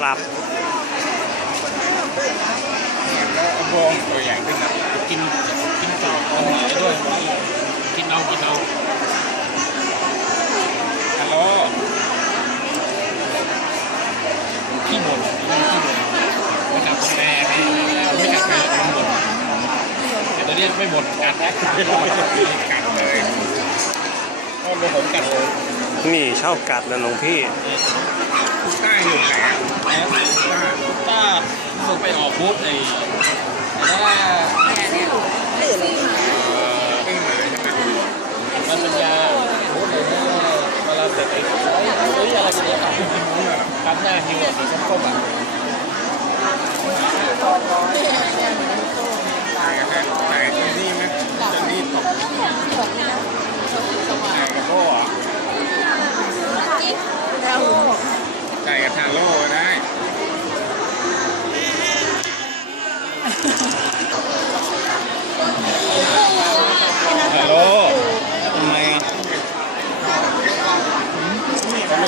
หลับ พวกตัวอย่างขึ้นนะกินกินเก่าเอาหด้วย กินเอากินเอาฮัลโหลขี้บ่นขี้บ่นไม่ทำแม่ไม่ไม่ใครทั้งหมดแต่ตอนนี้ไม่บ่นการแท็กกัดเลยโอ้โหผมกัดเลยหมีชอบกัดนะหลวงพี่ ออกบูธไอ้แม่ว่าปิ้งหมาใช่ไหมมันเป็นยาบูธเลยนะเวลาเสร็จไอ้เฮ้ยอะไรกันเนี่ยครับหน้าฮิวกับสังคมอะ